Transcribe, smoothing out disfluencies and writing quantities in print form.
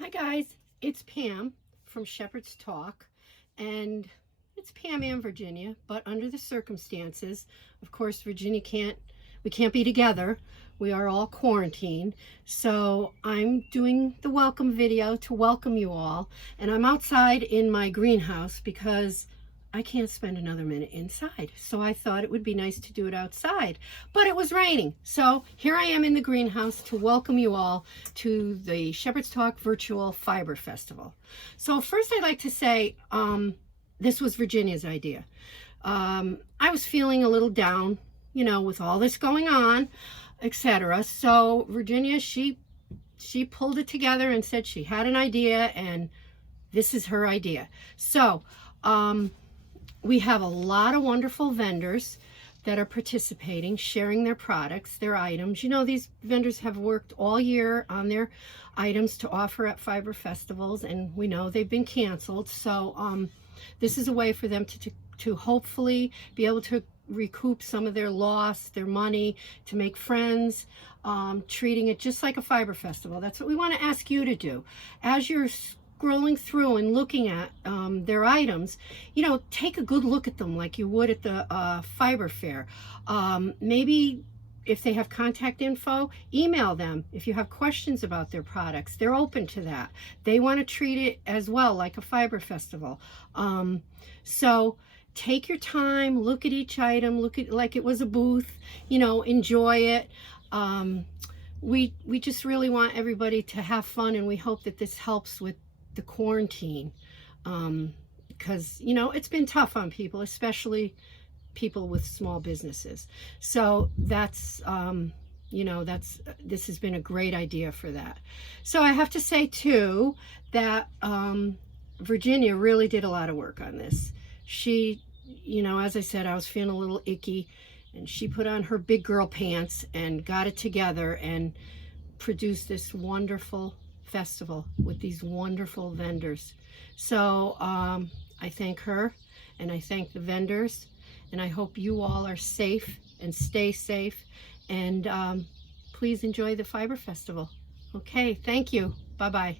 Hi guys, it's Pam from Shepherd's Talk, and it's Pam and Virginia, but under the circumstances, of course, we can't be together. We are all quarantined, so I'm doing the welcome video to welcome you all, and I'm outside in my greenhouse because I can't spend another minute inside. So I thought it would be nice to do it outside, but it was raining. So here I am in the greenhouse to welcome you all to the Shepherd's Talk Virtual Fiber Festival. So first I'd like to say, this was Virginia's idea. I was feeling a little down, with all this going on, etc. So Virginia, she pulled it together and said she had an idea, and this is her idea. So, we have a lot of wonderful vendors that are participating, sharing their products, their items. These vendors have worked all year on their items to offer at fiber festivals, and we know they've been canceled. So this is a way for them to hopefully be able to recoup some of their loss, their money, to make friends, treating it just like a fiber festival. That's what we want to ask you to do. As you're scrolling through and looking at their items, take a good look at them like you would at the fiber fair. Maybe if they have contact info, email them. If you have questions about their products, they're open to that. They want to treat it as well like a fiber festival. So take your time, look at each item, look at like it was a booth, enjoy it. We just really want everybody to have fun, and we hope that this helps with the quarantine, because it's been tough on people, especially people with small businesses. So this has been a great idea for that. So I have to say too that Virginia really did a lot of work on this. She, as I said, I was feeling a little icky, and she put on her big girl pants and got it together and produced this wonderful festival with these wonderful vendors. So I thank her, and I thank the vendors, and I hope you all are safe and stay safe, and please enjoy the Fiber Festival. Okay, thank you. Bye-bye.